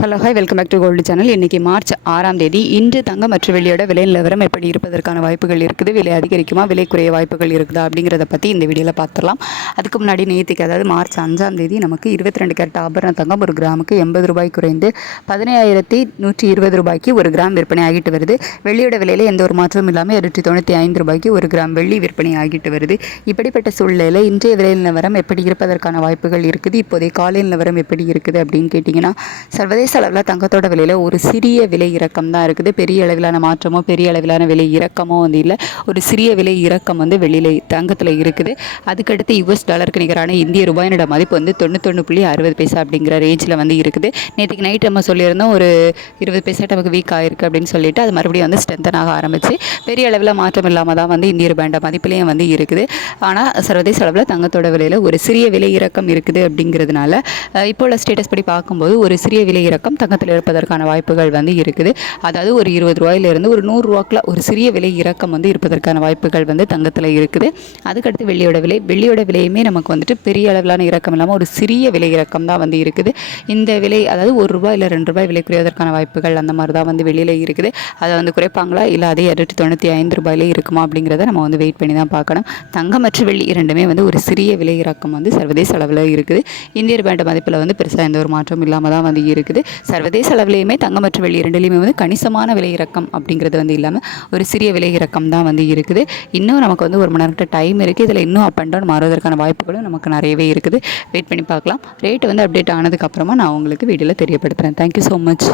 Hello hi welcome back to gold channel. இன்றைக்கி March 6ஆம் தேதி. இன்று தங்கம் மற்றும் வெள்ளியோட விலை நிலவரம் எப்படி இருப்பதற்கான வாய்ப்புகள் இருக்குது, விலை அதிகரிக்குமா, விலை குறைய வாய்ப்புகள் இருக்குதா அப்படிங்கிறத பற்றி இந்த வீடியோவில் பார்த்துடலாம். அதுக்கு முன்னாடி நேற்றுக்கு, அதாவது மார்ச் 5ஆம் தேதி நமக்கு 22 கேரட் ஆபரண தங்கம் ஒரு கிராமுக்கு 80 ரூபாய் குறைந்து 17,120 ரூபாய்க்கு ஒரு கிராம் விற்பனை ஆகிட்டு வருது. வெள்ளியோட விலையில் எந்த ஒரு மாற்றமும் இல்லாமல் 295 ரூபாய்க்கு ஒரு கிராம் வெள்ளி விற்பனை ஆகிட்டு வருது. இப்படிப்பட்ட சூழ்நிலையில் இன்றைய விலை நிலவரம் எப்படி இருப்பதற்கான வாய்ப்புகள் இருக்குது, இப்போதைய காலை நிலவரம் எப்படி இருக்குது அப்படின்னு கேட்டிங்கன்னா, சர்வதேச அளவில் தங்கத்தோட விலையில் ஒரு சிறிய விலை இறக்கம் தான் இருக்குது. பெரிய அளவிலான மாற்றமோ பெரிய அளவிலான விலை இறக்கமோ வந்து இல்லை. ஒரு சிறிய விலை இறக்கம் வந்து வெளியில் தங்கத்தில் இருக்குது. அதுக்கடுத்து US டாலருக்கு நிகரான இந்திய ரூபாயினோட மதிப்பு வந்து 91.60 பைசா அப்படிங்கிற ரேஞ்சில் வந்து இருக்குது. நேற்றுக்கு நைட் நம்ம சொல்லியிருந்தோம் ஒரு 20 பைசா நமக்கு வீக் ஆகிருக்கு அப்படின்னு சொல்லிட்டு அது மறுபடியும் வந்து ஸ்ட்ரென்தன் ஆக ஆரம்பிச்சு பெரிய அளவில் மாற்றம் இல்லாமல் தான் வந்து இந்திய ரூபாயோட மதிப்புலேயும் வந்து இருக்குது. ஆனால் சர்வதேச அளவில் தங்கத்தோட விலையில் ஒரு சிறிய விலை இறக்கம் இருக்குது. அப்படிங்கிறதுனால இப்போ உள்ள ஸ்டேட்டஸ் படி பார்க்கும்போது ஒரு சிறிய விலை இறக்கம் தங்கத்தில் இருப்பதற்கான வாய்ப்புகள் வந்து இருக்குது. அதாவது ஒரு 20 ரூபாயிலிருந்து ஒரு 100 ரூபாய்க்குள்ள ஒரு சிறிய விலை இறக்கம் வந்து இருப்பதற்கான வாய்ப்புகள் வந்து தங்கத்தில் இருக்குது. அதுக்கடுத்து வெள்ளியோட விலையுமே நமக்கு வந்துட்டு பெரிய அளவிலான இறக்கம் இல்லாமல் ஒரு சிறிய விலை இறக்கம் தான் வந்து இருக்குது. இந்த விலை அதாவது 1 ரூபாய் இல்லை 2 ரூபாய் விலை குறைவதற்கான வாய்ப்புகள் அந்த மாதிரி தான் வந்து வெளியில் இருக்குது. அதை வந்து குறைப்பாங்களா இல்லை அதே 295 ரூபாயிலே இருக்குமா அப்படிங்கிறத நம்ம வந்து வெயிட் பண்ணி தான் பார்க்கணும். தங்கம் மற்றும் வெள்ளி இரண்டுமே வந்து ஒரு சிறிய விலை இறக்கம் வந்து சர்வதேச அளவில் இருக்குது. இந்திய ரூபாய் மதிப்பில் வந்து பெருசாக எந்த ஒரு மாற்றம் இல்லாமல் தான் வந்து இருக்குது. சர்வதேச அளவிலையுமே தங்கம் மற்றும் வெள்ளி இரண்டிலையுமே வந்து கணிசமான விலை இறக்கம் அப்படிங்கிறது வந்து இல்லாமல் ஒரு சிறிய விலை இறக்கம் தான் வந்து இருக்குது. இன்னும் நமக்கு வந்து 1 மணி நேரத்துக்கு டைம் இருக்குது. இதில் இன்னும் அப் அண்ட் டவுன் மாறுவதற்கான வாய்ப்புகளும் நமக்கு நிறையவே இருக்குது. வெயிட் பண்ணி பார்க்கலாம். ரேட் வந்து அப்டேட் ஆனதுக்கப்புறமா நான் உங்களுக்கு வீடியோவில் தெரியப்படுத்துகிறேன். Thank you so much.